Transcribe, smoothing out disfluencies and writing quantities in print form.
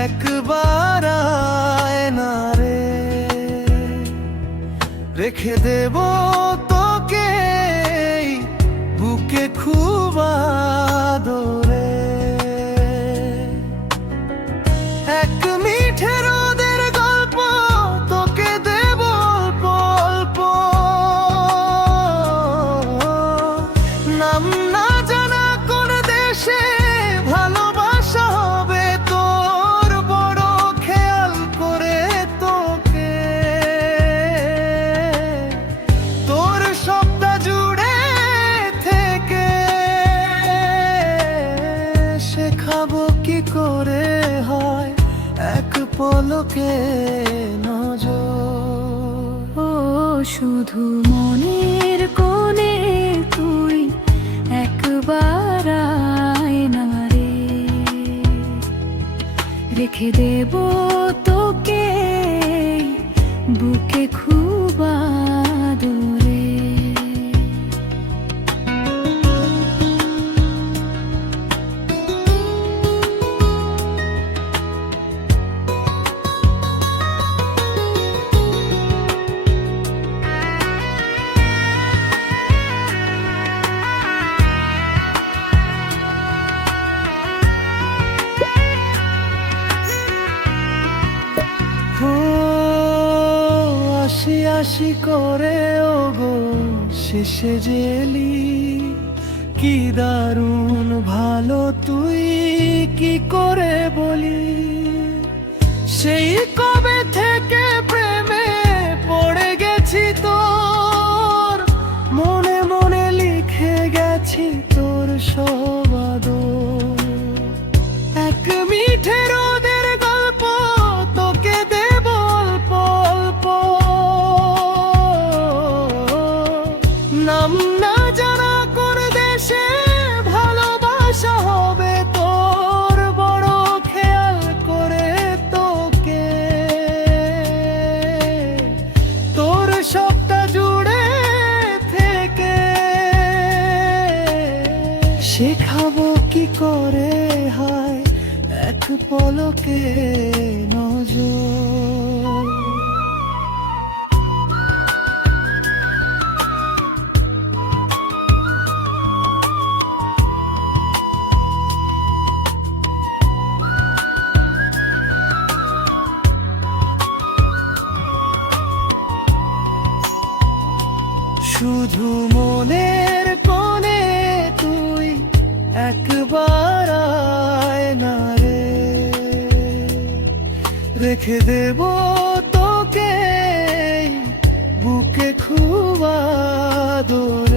একবার আয় না রে, রেখে দেব তোকে বুকে খুব আদরে। এক মিঠে রোদের গল্প তোকে দেব অল্প অল্প, নাম না জানা কোন দেশে ভালোবাসা হবে তোর, বড় খেয়াল করে তোকে। তোর সবটা জুড়ে থেকে শেখাবো কি করে হয় এক পলকে নজর। ও শুধু মনের কোণে তুই একবার আয় না রে, রেখে দেব তোকে বুকে খুব আদরে। আশি আশি করে ওগো শেষে জেলি, কি দারুণ ভালো তুই কি করে বলি। সেই কবে থেকে প্রেমে পড়ে গেছি তোর, মনে মনে লিখে গেছি তোর সব আদর। এক মিঠে রোদের গল্প তোকে দেব অল্প অল্প, নাম না জানা কোন দেশে ভালোবাসা হবে তোর, বড় খেয়াল করে তোকে। তোর সবটা জুড়ে থেকে শেখাবো কি করে হয় এক পলকে নজর। শুধু মনের কোণে তুই একবার আয় না রে, রেখে দেব তোকে বুকে খুব আদরে।